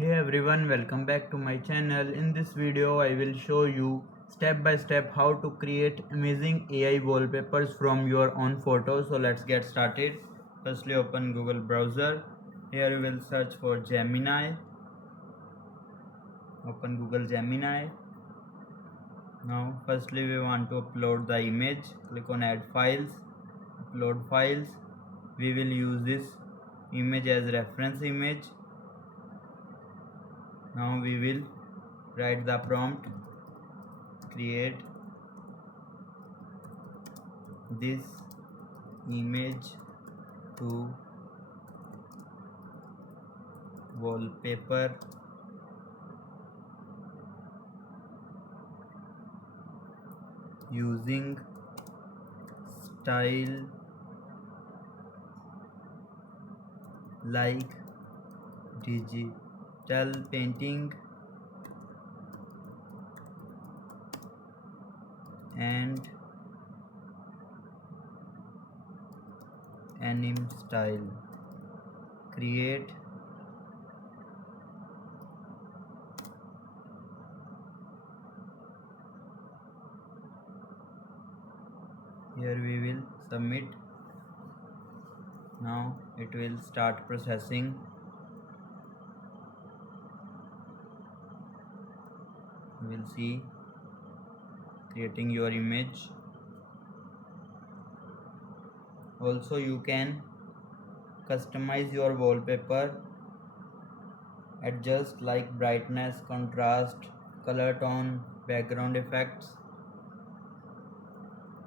Hey everyone, welcome back to my channel. In this video I will show you step by step how to create amazing AI wallpapers from your own photos. So let's get started. Firstly open Google browser. Here you will search for Gemini. Open Google Gemini. Now firstly we want to upload the image. Click on add files. Upload files. We will use this image as reference image. Now we will write the prompt, create this image to wallpaper using style like digital painting and anime style. Create here we will submit. Now it will start processing. You will see creating your image. Also you can customize your wallpaper, adjust like brightness, contrast, color tone, background effects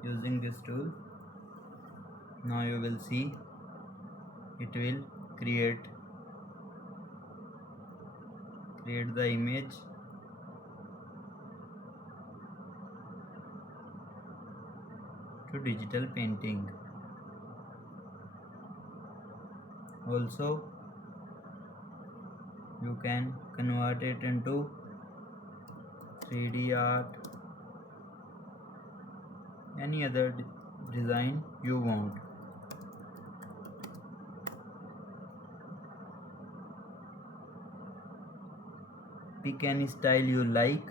using this tool. Now you will see it will create the image. To digital painting. Also you can convert it into 3D art, any other design you want. Pick any style you like.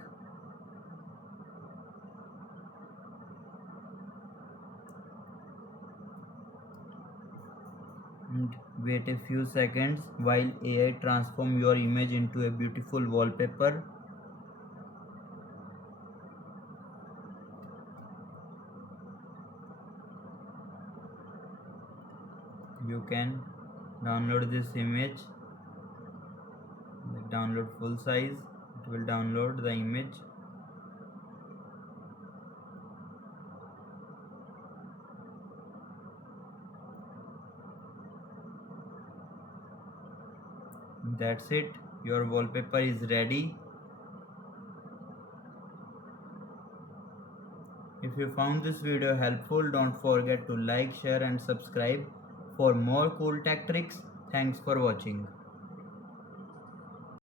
And wait a few seconds while AI transform your image into a beautiful wallpaper. You can download this image, download full size. It will download the image. That's it, your wallpaper is ready. If you found this video helpful, don't forget to like, share and subscribe for more cool tech tricks. Thanks for watching.